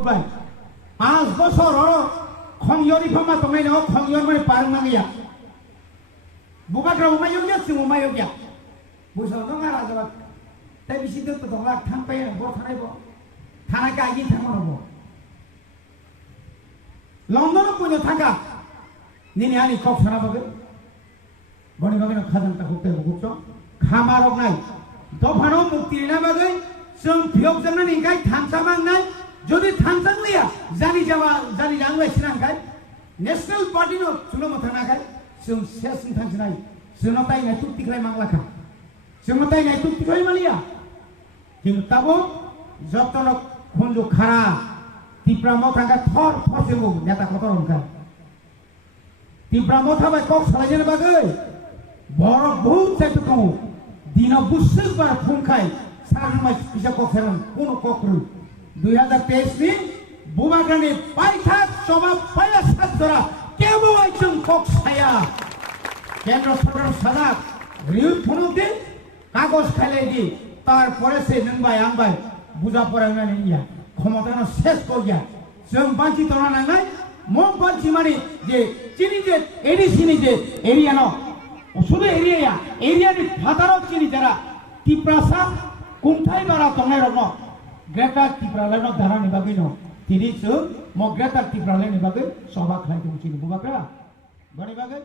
Bai 5 bosor oro khongyori phama tongai no khongyor mane parang mangiya bubagra umayog ya sing umayog ya buso no ngara jaba tai bisi de to dongla thangpai bo thanai bo thanai ka agi thangmo bo London punya thanga nini ani kok sana bagai bani bagai no khadang ta hokte bukto khamarok nai dofano mukti na bagai जों भियोग जमनानै गाय थामसामांनाय যদি थामसांलिया जानि जावा जानि जांलाय सिनांगाय national party no चुलो मथानागाय जों सेसिन थांसनाय जोंना ताइनाय तुक्तिखलाय मांलाखा जों ताइनाय तुक्तिखलाय मालिया কিন্তু তাবো যতন খঞ্জু খারা তিপ্রা মথাঙ্গা থর ফসেবো নেতা কতর অনকা তিপ্রা মথাবাই কক সালাইনের বাগৈ বড় বহুত চাইতো কমু দিনা বুসুক বার ফুংখাই সারামাই পিছা কক ফেলাম কোন ককরু 2023 ni bumagrani paithat soba paya satdora kebo aicung kok saya kendro sodor sadak riu phunudi kagos khalai di tar pore se nangbai angbai buja porangani iya ক্ষমতা no শেষ কর গিয়া जों बांची तोरा नांगाय मो बांची माने जे चिनी जे एडिसिनी जे एरिया नो শুধু एरिया नि फातारो चिनी जरा तिप्रासा कुंथाय बारा तंगाय रनो ग्रेटर तिप्रालाय नो धारा नि बागै नो तिनि जों मो ग्रेटर तिप्रालाय नि बागै सभा खालाय दंसिन बुबाग्रा बनि बागै